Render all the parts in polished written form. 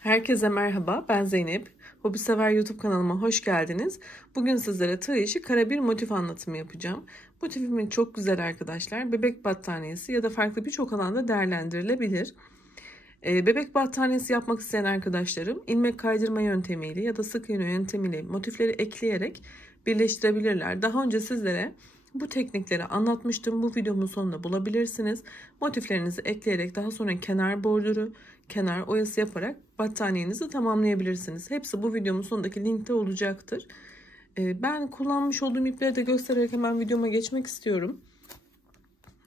Herkese merhaba, ben Zeynep. Hobi Sever YouTube kanalıma hoş geldiniz. Bugün sizlere tığ işi kare bir motif anlatımı yapacağım. Motifimin çok güzel arkadaşlar. Bebek battaniyesi ya da farklı birçok alanda değerlendirilebilir. Bebek battaniyesi yapmak isteyen arkadaşlarım ilmek kaydırma yöntemiyle ya da sık iğne yöntemiyle motifleri ekleyerek birleştirebilirler. Daha önce sizlere bu teknikleri anlatmıştım. Bu videomun sonunda bulabilirsiniz. Motiflerinizi ekleyerek daha sonra kenar bordürü, kenar oyası yaparak battaniyenizi tamamlayabilirsiniz. Hepsi bu videomun sonundaki linkte olacaktır. Ben kullanmış olduğum ipleri de göstererek hemen videoma geçmek istiyorum.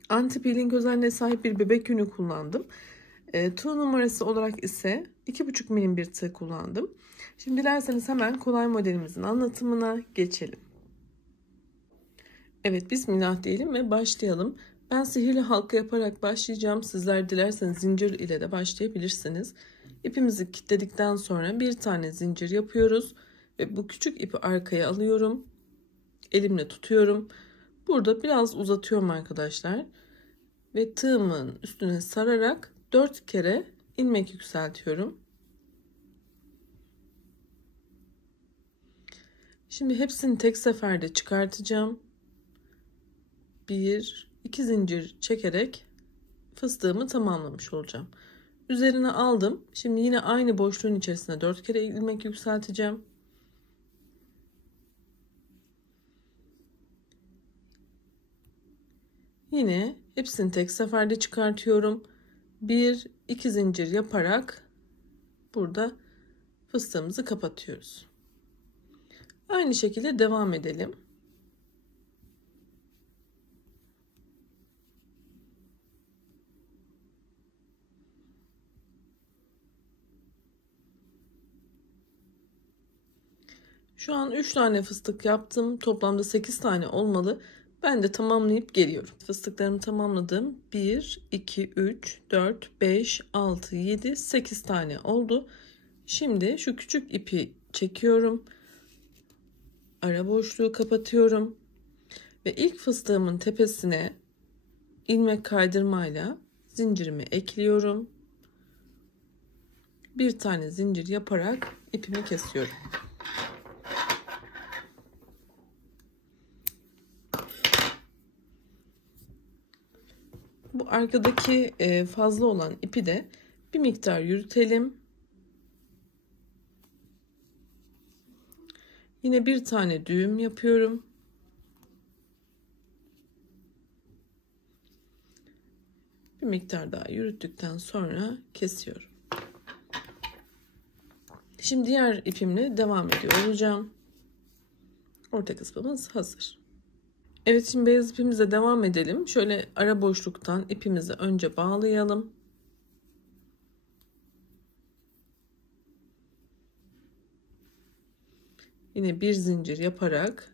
Anti peeling özelliğine sahip bir bebek yünü kullandım. Tığ numarası olarak ise 2,5 milim bir tığ kullandım. Şimdi dilerseniz hemen kolay modelimizin anlatımına geçelim. Evet, bismillah diyelim ve başlayalım. Ben sihirli halka yaparak başlayacağım. Sizler dilerseniz zincir ile de başlayabilirsiniz. İpimizi kilitledikten sonra bir tane zincir yapıyoruz. Ve bu küçük ipi arkaya alıyorum. Elimle tutuyorum. Burada biraz uzatıyorum arkadaşlar. Ve tığımın üstüne sararak 4 kere ilmek yükseltiyorum. Şimdi hepsini tek seferde çıkartacağım. 1-2 zincir çekerek fıstığımı tamamlamış olacağım. Üzerine aldım. Şimdi yine aynı boşluğun içerisine 4 kere ilmek yükselteceğim. Yine hepsini tek seferde çıkartıyorum. 1-2 zincir yaparak burada fıstığımızı kapatıyoruz. Aynı şekilde devam edelim. Şu an 3 tane fıstık yaptım. Toplamda 8 tane olmalı. Ben de tamamlayıp geliyorum. Fıstıklarımı tamamladım. 1, 2, 3, 4, 5, 6, 7, 8 tane oldu. Şimdi şu küçük ipi çekiyorum. Ara boşluğu kapatıyorum. Ve ilk fıstığımın tepesine ilmek kaydırmayla zincirimi ekliyorum. Bir tane zincir yaparak ipimi kesiyorum. Bu arkadaki fazla olan ipi de bir miktar yürütelim. Yine bir tane düğüm yapıyorum. Bir miktar daha yürüttükten sonra kesiyorum. Şimdi diğer ipimle devam ediyor olacağım. Orta kısmımız hazır. Evet, şimdi beyaz ipimize devam edelim. Şöyle ara boşluktan ipimizi önce bağlayalım. Yine bir zincir yaparak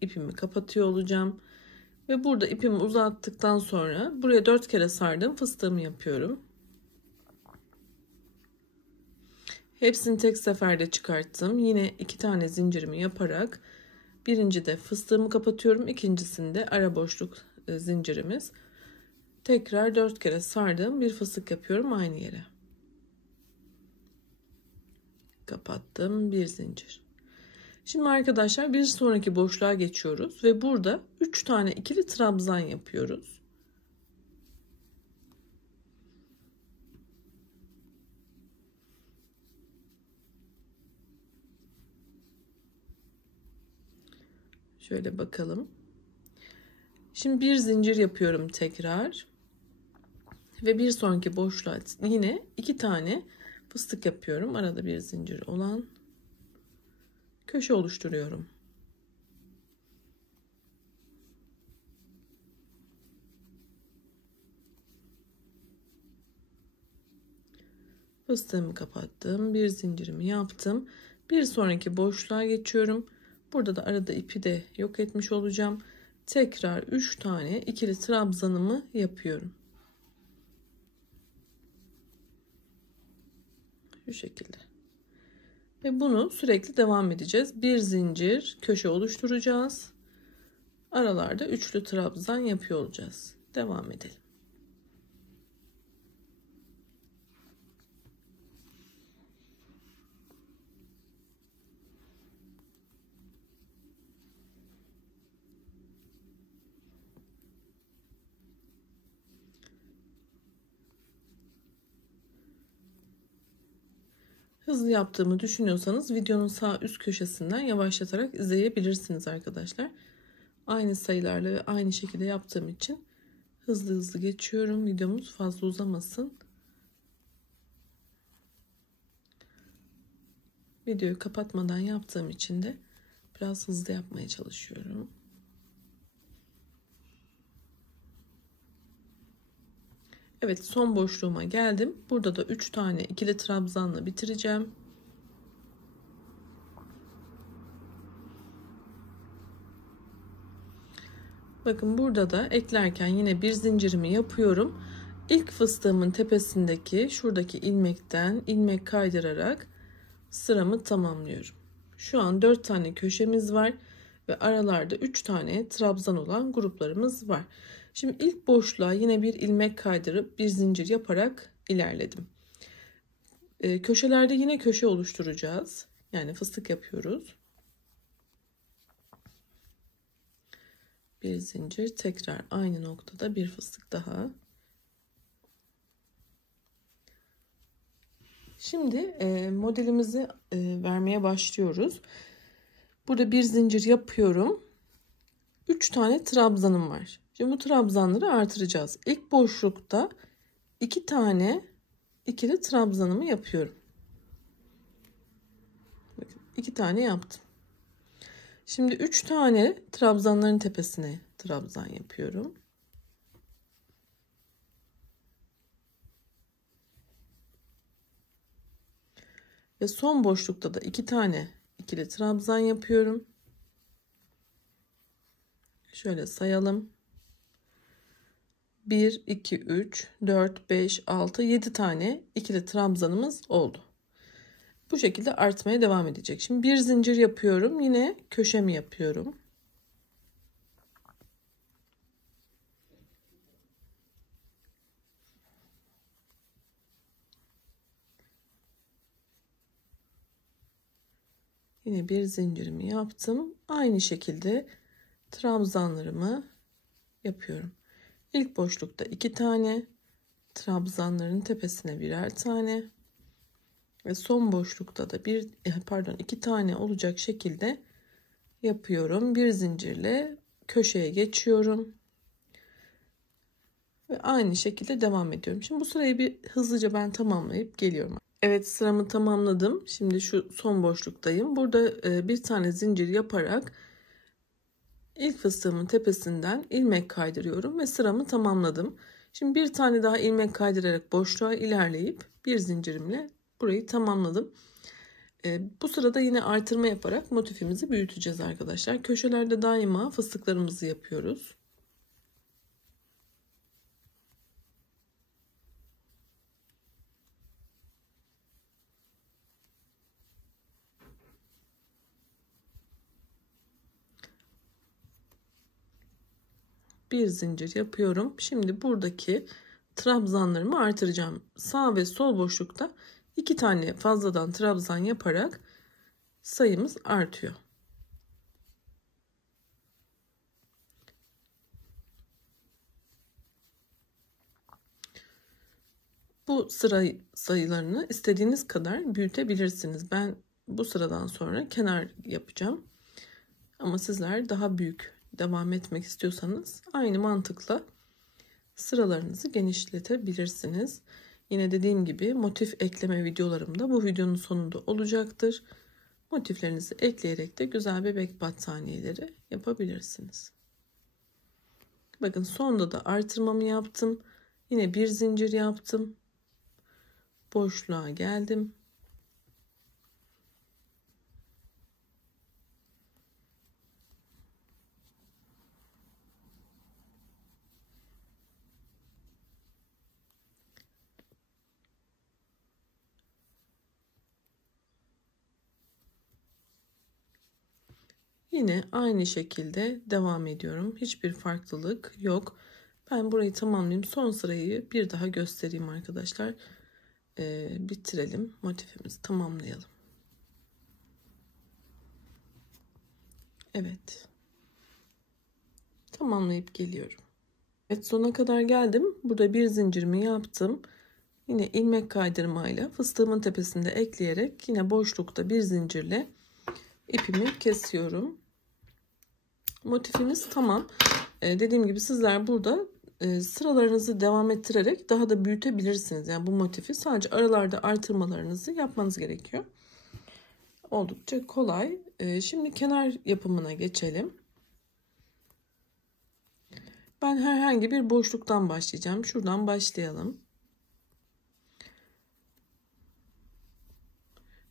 ipimi kapatıyor olacağım. Ve burada ipimi uzattıktan sonra buraya 4 kere sardım. Fıstığımı yapıyorum. Hepsini tek seferde çıkarttım. Yine 2 tane zincirimi yaparak birincide fıstığımı kapatıyorum. İkincisinde ara boşluk zincirimiz. Tekrar 4 kere sardığım bir fıstık yapıyorum aynı yere. Kapattım, bir zincir. Şimdi arkadaşlar bir sonraki boşluğa geçiyoruz ve burada 3 tane ikili trabzan yapıyoruz. Şöyle bakalım. Şimdi bir zincir yapıyorum tekrar. Ve bir sonraki boşluğa yine 2 tane fıstık yapıyorum. Arada bir zincir olan köşe oluşturuyorum. Fıstığımı kapattım. Bir zincirimi yaptım. Bir sonraki boşluğa geçiyorum. Burada da arada ipi de yok etmiş olacağım. Tekrar 3 tane ikili trabzanımı yapıyorum. Şu şekilde. Ve bunu sürekli devam edeceğiz. Bir zincir köşe oluşturacağız. Aralarda üçlü trabzan yapıyor olacağız. Devam edelim. Hızlı yaptığımı düşünüyorsanız videonun sağ üst köşesinden yavaşlatarak izleyebilirsiniz arkadaşlar. Aynı sayılarla ve aynı şekilde yaptığım için hızlı hızlı geçiyorum. Videomuz fazla uzamasın. Videoyu kapatmadan yaptığım için de biraz hızlı yapmaya çalışıyorum. Evet, son boşluğuma geldim. Burada da 3 tane ikili trabzanla bitireceğim. Bakın burada da eklerken yine bir zincirimi yapıyorum. İlk fıstığımın tepesindeki şuradaki ilmekten ilmek kaydırarak sıramı tamamlıyorum. Şu an 4 tane köşemiz var ve aralarda 3 tane trabzan olan gruplarımız var. Şimdi ilk boşluğa yine bir ilmek kaydırıp bir zincir yaparak ilerledim. Köşelerde yine köşe oluşturacağız. Yani fıstık yapıyoruz. Bir zincir, tekrar aynı noktada bir fıstık daha. Şimdi modelimizi vermeye başlıyoruz. Burada bir zincir yapıyorum. 3 tane trabzanım var. Şimdi bu trabzanları artıracağız. İlk boşlukta 2 tane ikili trabzanımı yapıyorum. Bakın 2 tane yaptım. Şimdi 3 tane trabzanların tepesine trabzan yapıyorum. Ve son boşlukta da 2 tane ikili trabzan yapıyorum. Şöyle sayalım. 1, 2, 3, 4, 5, 6, 7 tane ikili trabzanımız oldu. Bu şekilde artmaya devam edecek. Şimdi bir zincir yapıyorum. Yine köşemi yapıyorum. Yine bir zincirimi yaptım. Aynı şekilde trabzanlarımı yapıyorum. İlk boşlukta 2 tane, trabzanların tepesine birer tane ve son boşlukta da 2 tane olacak şekilde yapıyorum. Bir zincirle köşeye geçiyorum ve aynı şekilde devam ediyorum. Şimdi bu sırayı bir hızlıca ben tamamlayıp geliyorum. Evet, sıramı tamamladım. Şimdi şu son boşluktayım. Burada bir tane zincir yaparak ilk fıstığımın tepesinden ilmek kaydırıyorum ve sıramı tamamladım. Şimdi bir tane daha ilmek kaydırarak boşluğa ilerleyip bir zincirimle burayı tamamladım. Bu sırada yine artırma yaparak motifimizi büyüteceğiz arkadaşlar. Köşelerde daima fıstıklarımızı yapıyoruz. Bir zincir yapıyorum. Şimdi buradaki trabzanlarımı artıracağım. Sağ ve sol boşlukta 2 tane fazladan trabzan yaparak sayımız artıyor. Bu sıra sayılarını istediğiniz kadar büyütebilirsiniz. Ben bu sıradan sonra kenar yapacağım. Ama sizler daha büyük devam etmek istiyorsanız aynı mantıkla sıralarınızı genişletebilirsiniz. Yine dediğim gibi motif ekleme videolarım da bu videonun sonunda olacaktır. Motiflerinizi ekleyerek de güzel bebek battaniyeleri yapabilirsiniz. Bakın sonda da artırmamı yaptım. Yine bir zincir yaptım. Boşluğa geldim. Yine aynı şekilde devam ediyorum. Hiçbir farklılık yok. Ben burayı tamamlayayım. Son sırayı bir daha göstereyim arkadaşlar. Bitirelim. Motifimizi tamamlayalım. Evet. Tamamlayıp geliyorum. Evet, sona kadar geldim. Burada bir zincirimi yaptım. Yine ilmek kaydırmayla fıstığımın tepesinde ekleyerek yine boşlukta bir zincirle ipimi kesiyorum. Motifimiz tamam. Dediğim gibi sizler burada sıralarınızı devam ettirerek daha da büyütebilirsiniz. Yani bu motifi sadece aralarda artırmalarınızı yapmanız gerekiyor. Oldukça kolay. Şimdi kenar yapımına geçelim. Ben herhangi bir boşluktan başlayacağım. Şuradan başlayalım.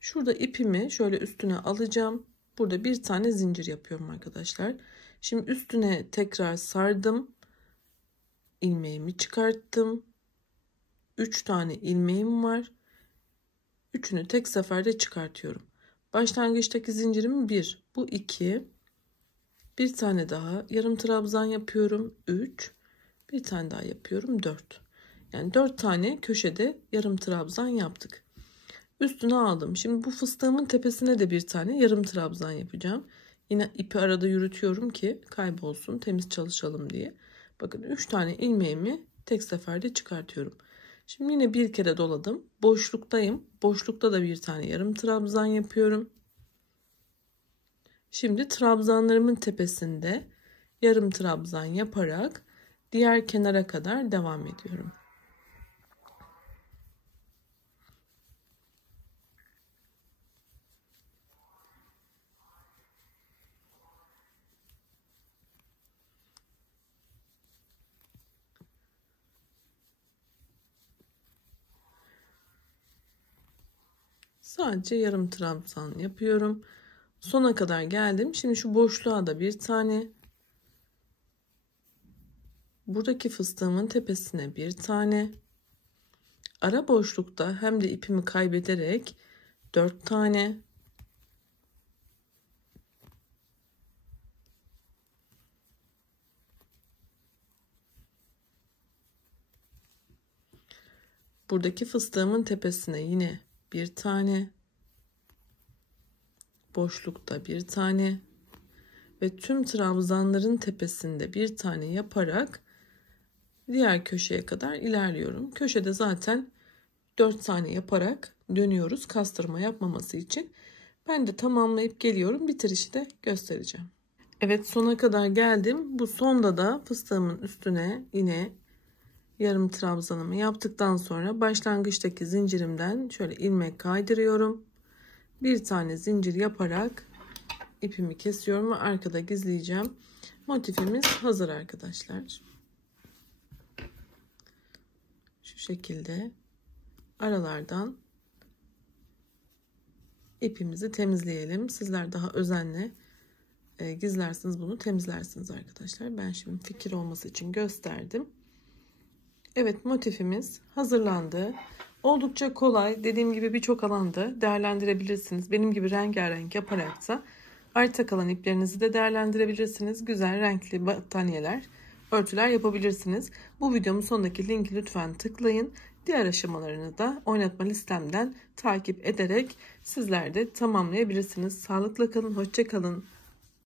Şurada ipimi şöyle üstüne alacağım. Burada bir tane zincir yapıyorum arkadaşlar. Şimdi üstüne tekrar sardım. İlmeğimi çıkarttım. 3 tane ilmeğim var. Üçünü tek seferde çıkartıyorum. Başlangıçtaki zincirim 1. Bu 2. Bir tane daha yarım trabzan yapıyorum. 3. Bir tane daha yapıyorum. 4. Yani 4 tane köşede yarım trabzan yaptık. Üstüne aldım. Şimdi bu fıstığımın tepesine de bir tane yarım trabzan yapacağım. Yine ipi arada yürütüyorum ki kaybolsun, temiz çalışalım diye. Bakın 3 tane ilmeğimi tek seferde çıkartıyorum. Şimdi yine bir kere doladım. Boşluktayım. Boşlukta da bir tane yarım trabzan yapıyorum. Şimdi trabzanlarımın tepesinde yarım trabzan yaparak diğer kenara kadar devam ediyorum. Sadece yarım trabzan yapıyorum. Sona kadar geldim. Şimdi şu boşluğa da bir tane. Buradaki fıstığımın tepesine bir tane. Ara boşlukta hem de ipimi kaybederek 4 tane. Buradaki fıstığımın tepesine yine bir tane. Boşlukta bir tane. Ve tüm trabzanların tepesinde bir tane yaparak diğer köşeye kadar ilerliyorum. Köşede zaten 4 tane yaparak dönüyoruz kastırma yapmaması için. Ben de tamamlayıp geliyorum. Bitirişi de göstereceğim. Evet, sona kadar geldim. Bu sonda da fıstığımın üstüne yine yarım trabzanımı yaptıktan sonra başlangıçtaki zincirimden şöyle ilmek kaydırıyorum. Bir tane zincir yaparak ipimi kesiyorum ve arkada gizleyeceğim. Motifimiz hazır arkadaşlar. Şu şekilde aralardan ipimizi temizleyelim. Sizler daha özenle gizlersiniz, bunu temizlersiniz arkadaşlar. Ben şimdi fikir olması için gösterdim. Evet, motifimiz hazırlandı. Oldukça kolay. Dediğim gibi birçok alanda değerlendirebilirsiniz. Benim gibi rengarenk yaparak da arta kalan iplerinizi de değerlendirebilirsiniz. Güzel renkli battaniyeler, örtüler yapabilirsiniz. Bu videomun sonundaki linki lütfen tıklayın. Diğer aşamalarını da oynatma listemden takip ederek sizler de tamamlayabilirsiniz. Sağlıkla kalın, hoşça kalın.